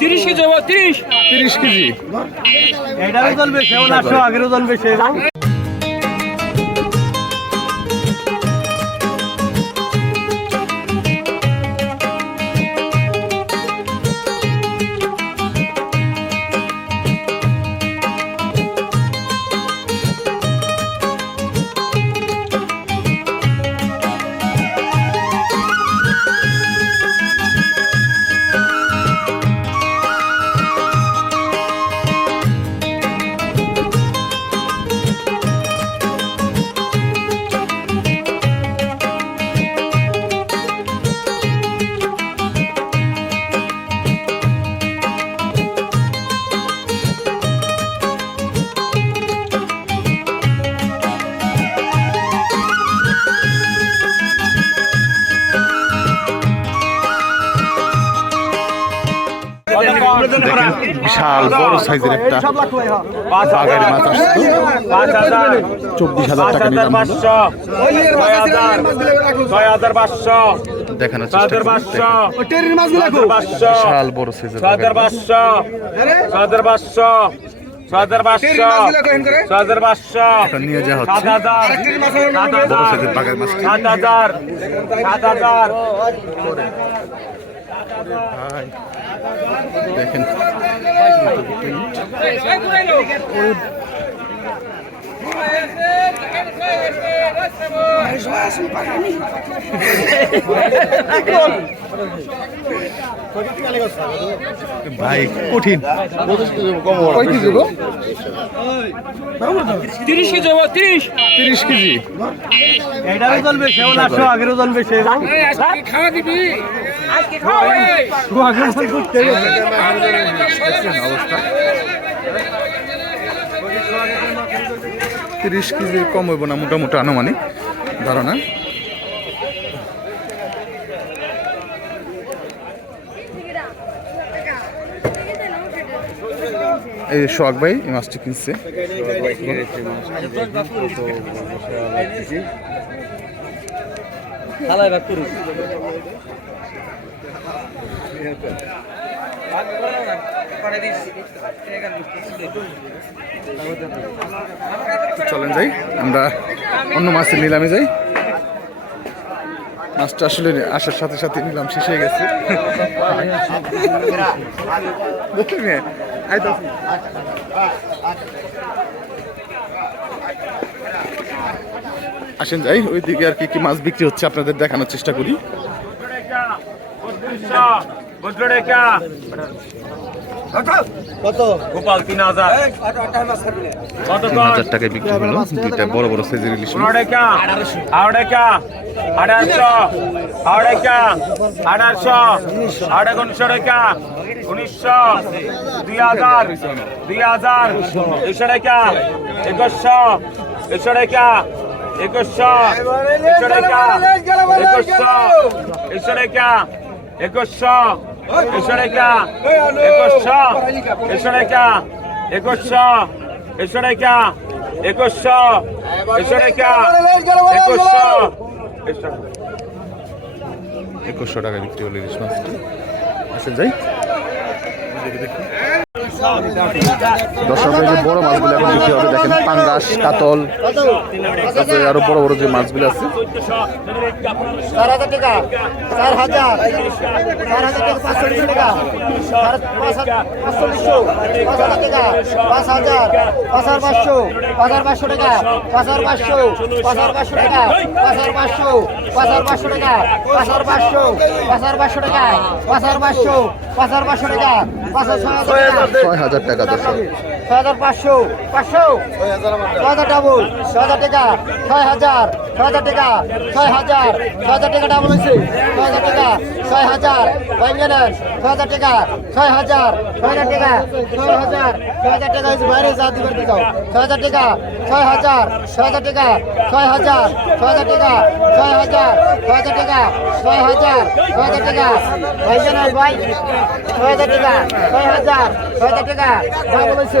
তিরিশ কেজি হব তিরিশ। তিরিশ কেজি। এটারও চলবে সেও আটশো আগেরও চলবে সে বিশাল বড় সাইজের একটা বাগারি মাছ আসছে চব্বিশ হাজার টাকা নিলাম দেখানোর চেষ্টা বিশাল বড় সাইজের নিয়ে যাওয়া হচ্ছে। বড় সাইজের বাগারি মাছ। সাত হাজার। সাত হাজার। দেখেন। ভাই কঠিন। তিরিশ কেজি তিরিশ। তিরিশ কেজি। এটারও চলবে সেও আটশো আগেরও চলবে সে খাওয়া দিবি? অবস্থা তিরিশ কেজি কম হইব না মোটামুটি আনুমানিক ধারণা। এই সোহাগ ভাই এই মাছটি কিনছে। চলেন যাই আমরা অন্য মাছের নিলামে যাই। মাছটা আসলে আসার সাথে সাথে নিলাম শেষ হয়ে গেছে। আসেন যাই ওইদিকে আর কি কি মাছ বিক্রি হচ্ছে আপনাদের দেখানোর চেষ্টা করি। কত? গোপাল তিন হাজার। কত তিন হাজার টাকায় বিক্রি হলো দুইটা বড় বড় সাইজের ইলিশ আড়াইশো আড়াই উনিশশো টাকা উনিশশো। দুই হাজার। দুই হাজার। দুইশো টাকা। একুশশো। একুশশো টাকা। একুশশো। একুশশো টাকা। একুশশো। একুশশো। টাকা একুশশো। একুশশো। টাকা একুশশো একুশশো টাকা একুশশো। একুশশো টাকা একুশশো। একুশশো টাকা একুশশো। একুশশো টাকা বিক্রি হলো ইলিশ মাছটি আসেন যাই। দর্শক যে বড় মাছগুলো এখন বিক্রি হবে দেখেন পাঙ্গাস কাতল তারপরে আরও বড় বড় যে মাছগুলো আছে চার চার হাজার হাজার টাকা টাকা পাঁচ হাজার টাকা পাঁচ হাজার পাঁচ হাজার পাঁচশো পাঁচ পাঁচশো টাকা পাঁচ হাজার পাঁচশো পাঁচ পাঁচশো টাকা পাঁচ পাঁচশো পাঁচ পাঁচশো টাকা পাঁচশো পাঁচ পাঁচশো টাকা পাঁচ পাঁচশো পাঁচ হাজার পাঁচশো টাকা ছয় হাজার টাকা। দশ ছয় হাজার পাঁচশো পাঁচশো ছয় হাজার ডাবল ছয় হাজার টাকা ছয় হাজার ছয় হাজার টাকা ছয় হাজার ছয় হাজার টাকা ডাবল হয়েছে ছয় হাজার টাকা ছয় হাজার নেন ছয় হাজার টাকা ছয় হাজার ছয় হাজার টাকা ছয় হাজার ছয় হাজার টাকা হয়েছে বাইরে যা দিবার দিতে ছয় হাজার টাকা ছয় হাজার ছয় হাজার টাকা ছয় হাজার ছয় হাজার টাকা ছয় হাজার ছয় হাজার টাকা ছয় হাজার ছয় হাজার টাকা ভেঙে নেন ভাই ছয় হাজার টাকা ছয় হাজার ছয় হাজার টাকা যা বলেছে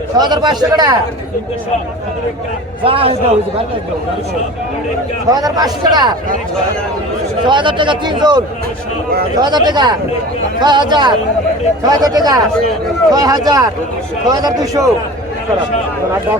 ছয় হাজার পাঁচশো টাকা। ছয় হাজার পাঁচশো টাকা। ছয় হাজার টাকা তিনজন। ছয় হাজার। টাকা ছয় হাজার। ছয় হাজার টাকা ছয় হাজার। ছয় হাজার। দুশো ছয় হাজার।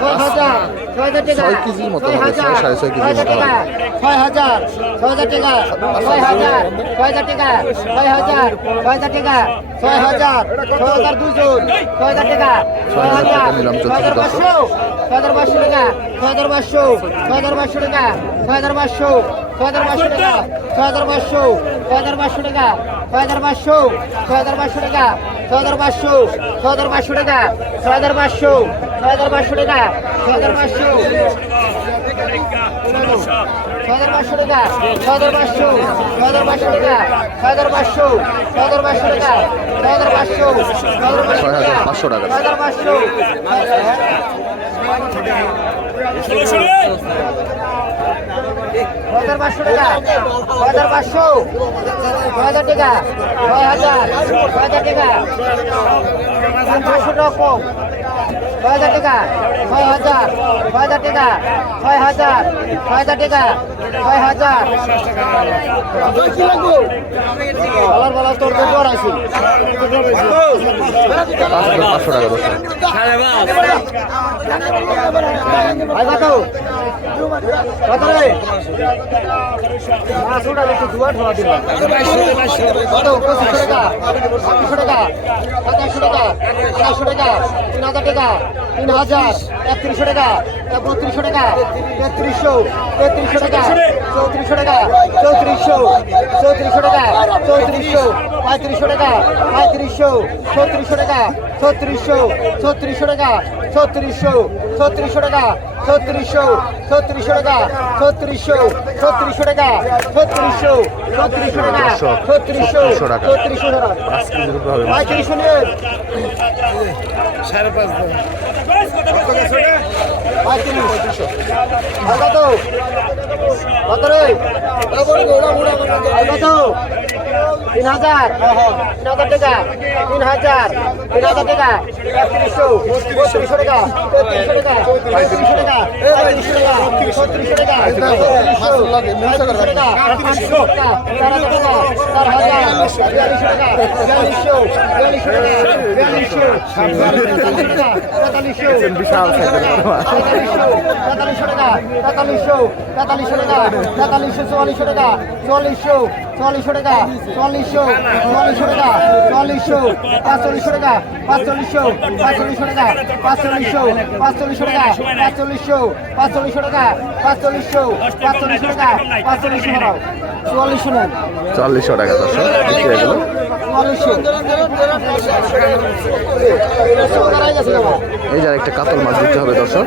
ছয় কেজির মতো হবে, ছয়, সাড়ে ছয় কেজির মতো টাকা ছয় হাজার ছয় হাজার টাকা ছয় হাজার ছয় হাজার টাকা ছয় হাজার ছয় হাজার টাকা ছয় হাজার ছয় হাজার দুজন ছয় হাজার টাকা ছয় হাজার ছয় হাজার পাঁচশো ছয় হাজার পাঁচশো টাকা ছয় হাজার পাঁচশো ছয় হাজার পাঁচশো টাকা ছয় হাজার পাঁচশো ছয় হাজার পাঁচশো টাকা ছয় হাজার পাঁচশো ছয় হাজার পাঁচশো টাকা ছয় হাজার পাঁচশো ছয় হাজার পাঁচশো টাকা ছয় হাজার পাঁচশো ছয় হাজার পাঁচশো টাকা ছয় হাজার পাঁচশো ছয় হাজার পাঁচশো টাকা হাজার পাঁচশো টাকা, হাজার পাঁচশো হাজার টাকা, ছয় হাজার ছয় হাজার টাকা। পাঁচশো টাকা কম ছয় হাজার টাকা, ছয় হাজার ছয় হাজার টাকা, ছয় হাজার ছয় হাজার টাকা, ছয় হাজার। বলার বলার তোর তো জ্বর হাজার পাঁচশো টাকা টাকা। তিন হাজার টাকা। তিন হাজার একত্রিশশো টাকা বত্রিশশো টাকা তেত্রিশশো তেত্রিশশো টাকা চৌত্রিশশো টাকা চৌত্রিশশো চৌত্রিশশো টাকা চৌত্রিশশো পঁয়ত্রিশশো টাকা পঁয়ত্রিশশো ছত্রিশশো টাকা ছত্রিশশো ছত্রিশশো টাকা ছত্রিশশো ছত্রিশশো টাকা ছত্রিশশো ছত্রিশশো টাকা ছত্রিশশো ছত্রিশশো টাকা ছত্রিশশো ছত্রিশশো টাকা ছত্রিশশো ছত্রিশশো টাকা। পঁয়ত্রিশশো নিয়ে সাড়ে পাঁচ কত কত তিন হাজার তিন হাজার টাকা, তিন হাজার তিন হাজার টাকা, একত্রিশশো বত্রিশশো টাকা তেত্রিশশো টাকা, পঁয়ত্রিশশো টাকা পঁয়ত্রিশশো টাকা ছত্রিশশো টাকা ছত্রিশশো টাকা আটশো টাকা, চার হাজার টাকা, চার হাজার, বিয়াল্লিশশো টাকা, বিয়াল্লিশশো বিয়াল্লিশশো টাকা, বিয়াল্লিশশো সাইজের তেতাল্লিশশো টাকা তেতাল্লিশশো তেতাল্লিশশো টাকা তেতাল্লিশশো চুয়াল্লিশশো টাকা, চুয়াল্লিশশো চুয়াল্লিশশো টাকা চুয়াল্লিশশো চুয়াল্লিশশো টাকা চুয়াল্লিশশো পাঁচচল্লিশশো টাকা পাঁচচল্লিশশো পাঁচচল্লিশশো টাকা পাঁচচল্লিশশো পাঁচচল্লিশশো টাকা পাঁচচল্লিশশো পাঁচচল্লিশশো টাকা পাঁচচল্লিশশো পাঁচচল্লিশশো টাকা পাঁচচল্লিশশো টাকা। চুয়াল্লিশশো নেন। চল্লিশশো টাকা না এই যার একটা কাতল মাছ দিতে হবে দর্শক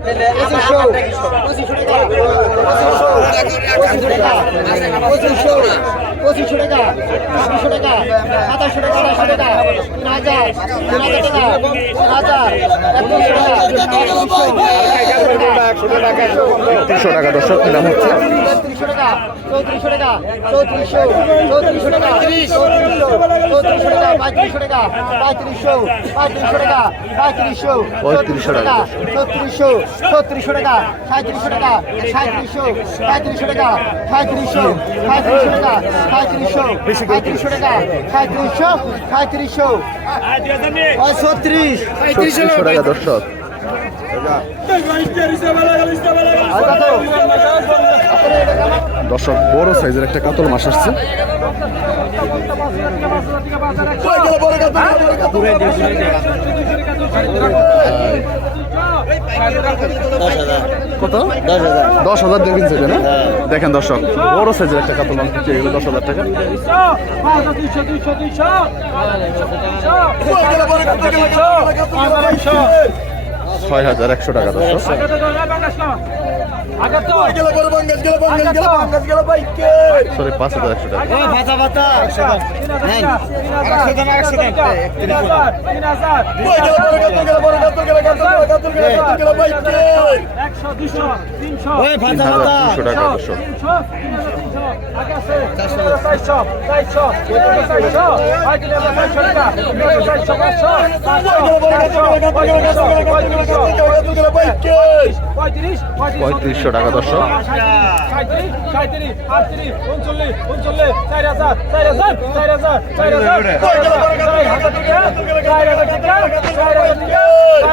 পঁচিশশো পঁচিশশো টাকা ছাব্বিশশো টাকা টাকা টাকা হাজার হাজার টাকা হাজার একত্রিশশো টাকা টাকা দর্শক নিলাম হচ্ছে তেত্রিশশো টাকা চৌত্রিশশো টাকা চৌত্রিশশো চৌত্রিশশো টাকা চৌত্রিশশো চৌত্রিশশো টাকা পঁয়ত্রিশশো টাকা পঁয়ত্রিশশো পঁয়ত্রিশশো টাকা পঁয়ত্রিশশো পঁয়ত্রিশশো টাকা। ছত্রিশশো ছত্রিশশো টাকা সাঁত্রিশশো টাকা সাঁত্রিশশো পঁয়ত্রিশশো টাকা সাঁত্রিশশো পঁয়ত্রিশশো টাকা সাঁত্রিশশো পঁয়ত্রিশশো টাকা সাঁত্রিশশো সাঁত্রিশশো ছত্রিশ। ছত্রিশশো টাকা দর্শক? দর্শক বড় সাইজের একটা কাতল মাছ আসছে কত দশ হাজার দিয়ে কিনছে না দেখেন দর্শক বড় সাইজের একটা কাতল মাছ বিক্রি হয়ে গেল দশ হাজার টাকা ছয় হাজার একশো টাকা সরি পাঁচ হাজার একশো টাকা। হাজার। পঁয়ত্রিশশো টাকা দর্শক চার হাজার টাকা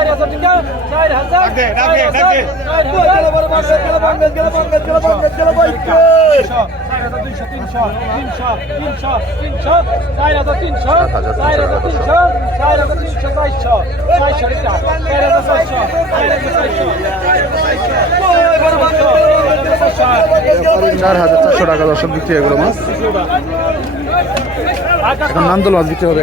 দর্শক চার হাজার চারশো টাকা দর্শক বিক্রি হয়ে গেল মাছ। এখন নান্দল মাছ বিক্রি হবে।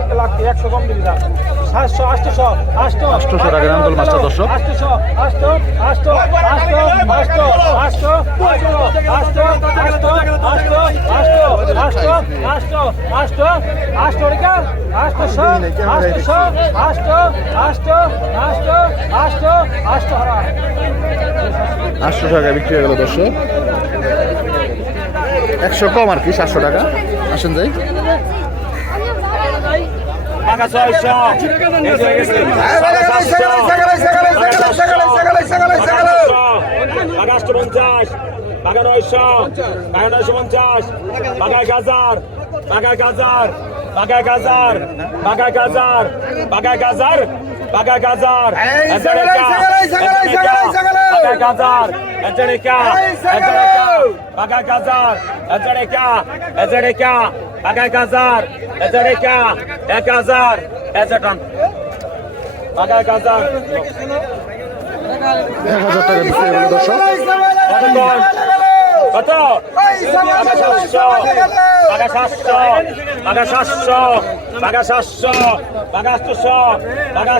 একশো কম দিবি সাতশো আটশো আটশো আটশোশো টাকা মাছটা আটশো আটশো আটশো আটশো আটশো আটশো আটশো আটশো আটশো আটশো আটশো আটশো আটশো টাকা আটশো আটশো আটশো আটশো আটশো আটশো আটশো হারা আটশো টাকা বিক্রি হয়ে গেল দর্শক একশো কম আর কি সাতশো টাকা আসেন যাই টাকা ছয়শো। আটশো পঞ্চাশ টাকা নয়শো টাকা নয়শো পঞ্চাশ টাকা এক হাজার টাকা এক হাজার টাকা এক হাজার টাকা এক হাজার টাকা এক হাজার টাকা এক হাজার Baga Gazar, Ejereka, Ejereka, Baga Gazar, Ejereka, Ejereka, Baga Gazar, Ejereka, Ekazar, Ejekan. Baga Gazar. এক হাজার টাকা দিচ্ছে দর্শক কত সাতশো পাকা সাতশো পাকা সাতশো পাকা সাতশো পাকা আটশো পাকা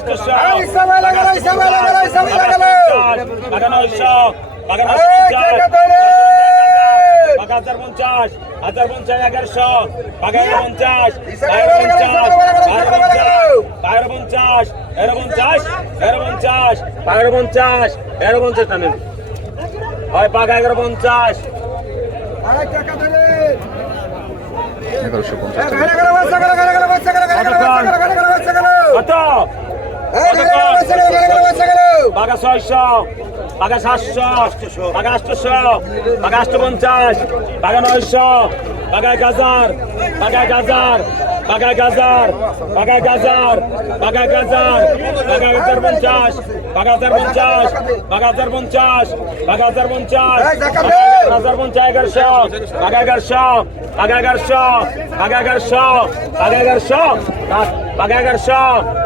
আটশো পাকা নয়শো পাকা পাকা হাজার পঞ্চাশ হাজার পঞ্চাশ এগারোশো পাকা পঞ্চাশ পঞ্চাশ বারো পঞ্চাশ তেরো পঞ্চাশ তেরো পঞ্চাশ বারো পঞ্চাশ তেরো পঞ্চাশ টানেন হয় পাকা এগারো পঞ্চাশ এগারোশো পঞ্চাশ টাকা ছয়শো পাকা সাতশো পাকা আটশোশো পাকা আটশো পঞ্চাশ পাকা নয়শো পাকা হাজার পাকা হাজার পাকা হাজার পাকা হাজার পাকা হাজার পাকা হাজার পঞ্চাশ পাকা হাজার পঞ্চাশ পাকা হাজার পঞ্চাশ পঞ্চাশ এগারোশো এগারোশো এগারোশো এগারোশো এগারোশো এগারোশো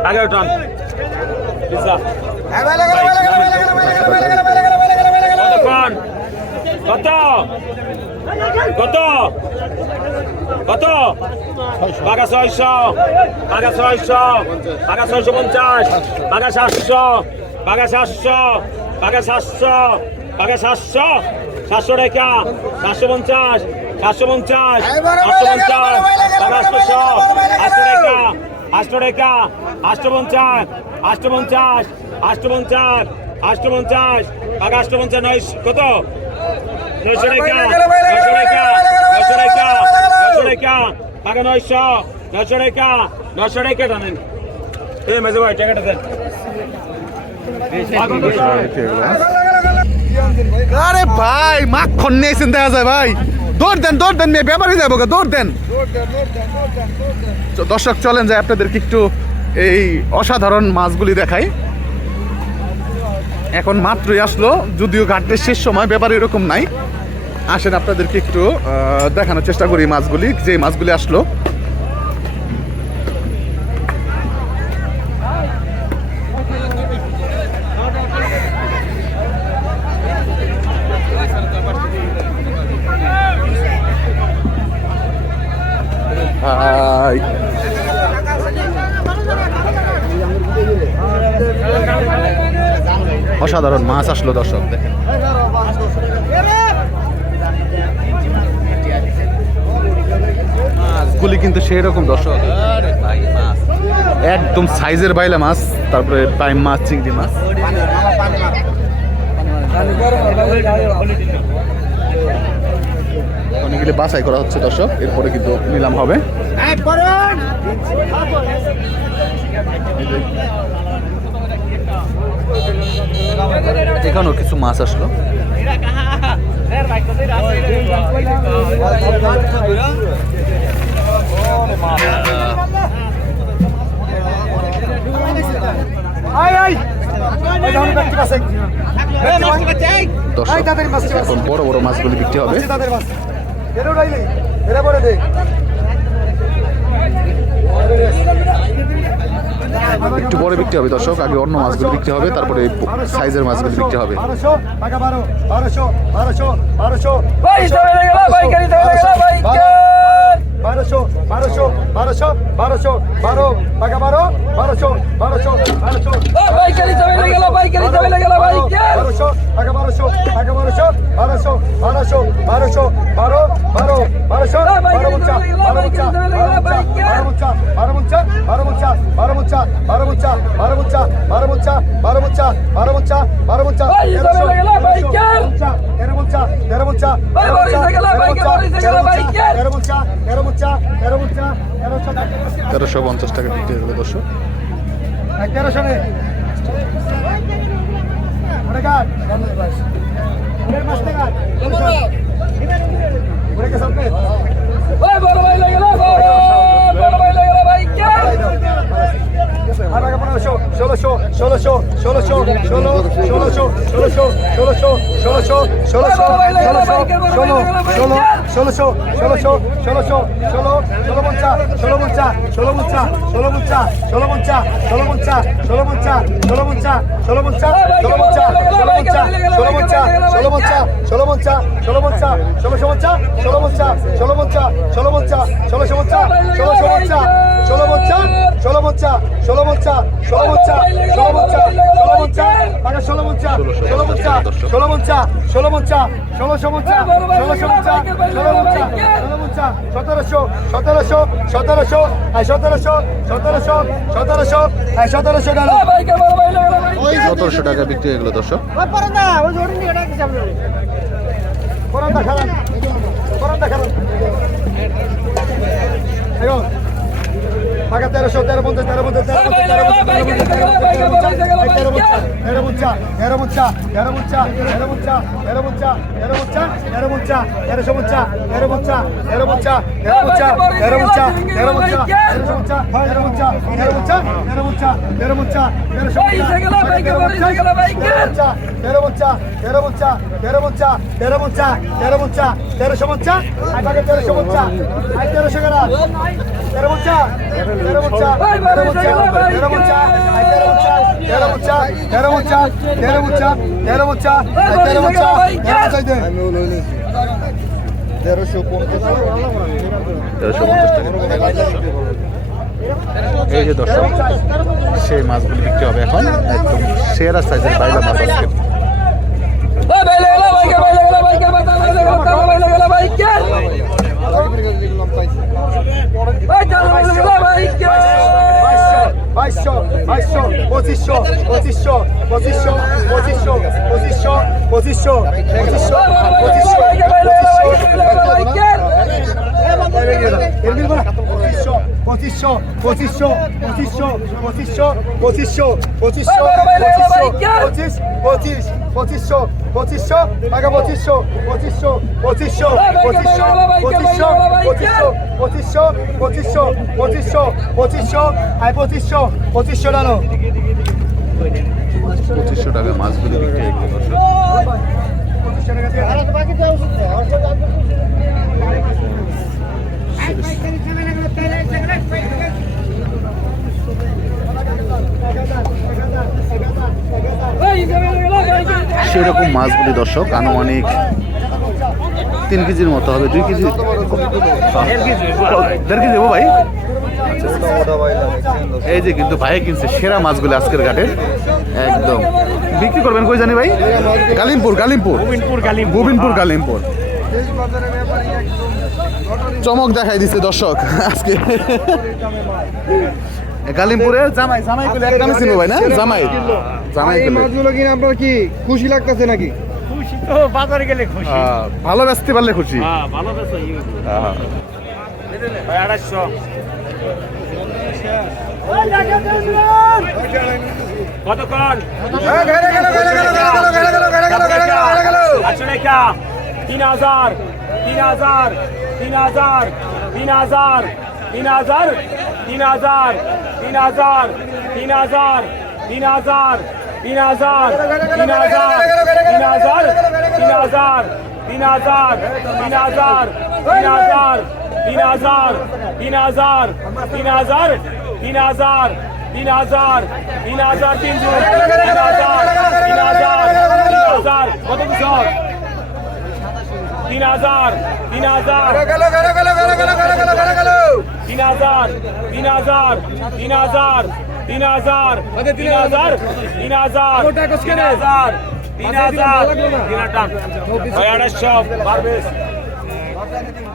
এগারো টন কতক্ষণ কত কত কত পাকা ছয়শো পাকা ছয়শো পাকা ছয়শো পঞ্চাশ পাকা সাতশো পাকা সাতশো পাকা সাতশো পাকা সাতশো সাতশো রেখা সাতশো পঞ্চাশ সাতশো পঞ্চাশ আটশো পঞ্চাশ পাকা আটশোশো আটশো রেখা আটশো রেখা আটশো পঞ্চাশ আটশো পঞ্চাশ আটশো পঞ্চাশ আটশো পঞ্চাশ পাকা আটশো পঞ্চাশ নয় কত নয়শো রেখা নয়শো রেখা নয়শো রেখা নয়শো রেখা পাকা নয়শো নয়শো রেখা নয়শো রেখা টানেন এই মেজে ভাই টাকাটা দেন টাকা বিক্রি হয়ে গেল মাছ। আরে ভাই মাখন নিয়েছেন দেখা যায় ভাই। দৌড় দেন দৌড় দেন, মেয়ে ব্যাপারে যাব দৌড় দেন। দর্শক, চলেন যায় আপনাদেরকে একটু এই অসাধারণ মাছগুলি দেখাই। এখন মাত্রই আসলো, যদিও ঘাটের শেষ সময়, ব্যাপার এরকম নাই। আসেন, আপনাদেরকে একটু দেখানোর চেষ্টা করি মাছগুলি যে মাছগুলি আসলো। হাই অসাধারণ মাছ আসলো দর্শক মাছগুলি কিন্তু সেই রকম দর্শক একদম সাইজের বাইলা মাছ, তারপরে টাইম মাছ, চিংড়ি মাছ। অনেকগুলি বাছাই করা হচ্ছে দর্শক। এরপরে কিন্তু নিলাম হবে। এখানেও কিছু মাছ আসলো। দর্শক এখন বড় বড় মাছগুলি বিক্রি হবে। একটু বড় বিক্রি হবে দর্শক। আগে অন্য মাছগুলো বিক্রি হবে তারপরে সাইজের মাছগুলো বিক্রি হবে। বারোশো টাকা বারো। বারোশো বারোশো বারোশো। বারোশো বারোশো বারোশো বারোশো বারো টাকা বারো বারোশো বারোশো বারোশো বারোশো টাকা বারোশো টাকা বারোশো বারোশো বারোশো বারোশো বারো বারো বারোশো বারো মুচা বারো মুচা বারো মুচা বারো মুচা বারো মুচা বারো মুচা বারো মুচা বারো মুচা বারো মুচা বারো মুচা বারো মুচা বারো মুচা তেরো মুচা তেরো মুচা তেরো মুচা তেরো মুচা তেরো মুচা তেরো মুচা তেরোশো পঞ্চাশ টাকা বিক্রি হয়ে গেল দর্শক ষোলোশো ষোলোশো ষোলোশো ষোলো ষোলোশো ষোলোশো ষোলোশো ষোলোশো ষোলোশো ষোলো ষোলো ষোলো ষোলোশো ষোলোশো ষোলোশো ষোলো ষোলো পঞ্চাশ ষোলো পঞ্চাশ ষোলো পঞ্চাশ ষোলো পঞ্চাশ ষোলো পঞ্চাশ ষোলো পঞ্চাশ ষোলো পঞ্চাশ ষোলো পঞ্চাশ ষোলো পঞ্চাশ ষোলো পঞ্চাশ ষোলো পঞ্চাশ ষোলো পঞ্চাশ ষোলো মঞ্চা বচ্চা ষোলো বচ্চা ষোলোশো বচ্চা ষোলো বচ্চা ষোলো বচ্চা ষোলো বচ্চা ষোলোশো বচ্চা ষোলোশো বচ্চা ষোলো বচ্চা ষোলো বচ্চা ষোলো বচ্চা ষোলো বচ্চা ষোলো বচ্চা ষোলো বচ্চা আগে ষোলো বচ্চা ষোলো বচ্চা ষোলো বচ্চা ষোলো বচ্চা ষোলোশো বচ্চা ষোলোশো বচ্চা ষোলো বচ্চা ষোলো বচ্চা সতেরোশো সতেরোশো সতেরোশো সতেরোশো সতেরোশো সতেরোশো সতেরোশো গেল সতেরোশো টাকা বিক্রি হয়ে গেল দর্শক টাকা তেরোশো তেরো পঞ্চাশ তেরো পঞ্চাশ তেরো পঞ্চাশ তেরো পঞ্চাশ তেরো মুচ্চা তেরো মুচ্চা তেরো মুচ্চা তেরো মুচ্চা তেরো মুচ্চা তেরো মুচ্চা তেরো মুচ্চা তেরোশো মুচ্চা তেরো মুচ্চা তেরো মুচ্চা তেরো মুচ্চা তেরো মুচ্চা তেরো মুচ্চা তেরোশো মুচ্চা তেরো মুচ্চা তেরো মুচ্চা তেরো মুচ্চা তেরো মুচ্চা তেরোশো মুচ্চা তেরো মুচ্চা তেরো মুচ্চা তেরো মুচ্চা তেরো মুচ্চা তেরো তেরোশো মুচ্চা আগে তেরোশো গেলা তেরো মুচ্চা তেরো তেরো মুচ্চা তেরো তেরো তেরো তেরো তেরো তেরো তেরো তেরো তেরোশো পঞ্চাশ তেরোশো পঞ্চাশ টাকা এই যে দর্শক সেই মাছগুলি বিক্রি হবে এখন একদম সেরা সাইজের বাইলা মাছ আজকে পঁচিশশো পঁচিশশো পঁচিশশো পঁচিশশো পঁচিশশো পঁচিশশো পঁচিশশো পঁচিশশো পঁচিশশো পঁচিশশো পঁচিশশো পঁচিশশো পঁচিশশো পঁচিশশো পঁচিশশো পঁচিশ পঁচিশ পঁচিশশো পঁচিশশো টাকা পঁচিশশো পঁচিশশো পঁচিশশো পঁচিশশো পঁচিশশো পঁচিশশো পঁচিশশো পঁচিশশো পঁচিশশো পঁচিশশো আয় পঁচিশশো পঁচিশশো ডানো পঁচিশশো টাকা মাছগুলি বিক্রি হয়েছে দর্শক সেরকম মাছগুলি দর্শক আনুমানিক তিন কেজির মতো হবে দুই কেজি? দেড় কেজি দেবো ভাই। এই যে কিন্তু ভাই কিনছে সেরা মাছগুলি আজকের ঘাটের একদম। বিক্রি করবেন কই জানি ভাই? কালিমপুর কালিমপুর গোবিন্দপুর কালিমপুর চমক দেখাই দিছে দর্শক আজকে। কালিমপুরে জামাই জামাই চিনবো ভাই না? জামাই। জামাই এই। মাছগুলো কিনে আপনার কি খুশি লাগতেছে নাকি খুশি তো বাজারে গেলে খুশি ভালো বেচতে পারলে খুশি হ্যাঁ ভালো বেচা ইয়ে ভাই আড়াইশো কতক্ষণ তিন হাজার তিন হাজার তিন হাজার তিন হাজার তিন হাজার তিন হাজার তিন হাজার তিন হাজার তিন হাজার তিন হাজার তিন হাজার তিন হাজার তিন হাজার তিন হাজার তিন হাজার তিন হাজার তিন হাজার তিন হাজার তিন হাজার তিন হাজার তিন হাজার তিন হাজার তিনশো তিন হাজার তিন হাজার তিন হাজার কত বছর তিন হাজার তিন হাজার তিন হাজার তিন হাজার তিন হাজার तीन हज़ार तीन हज़ार तीन हज़ार तीन हज़ार तीन हज़ार तीन हज़ार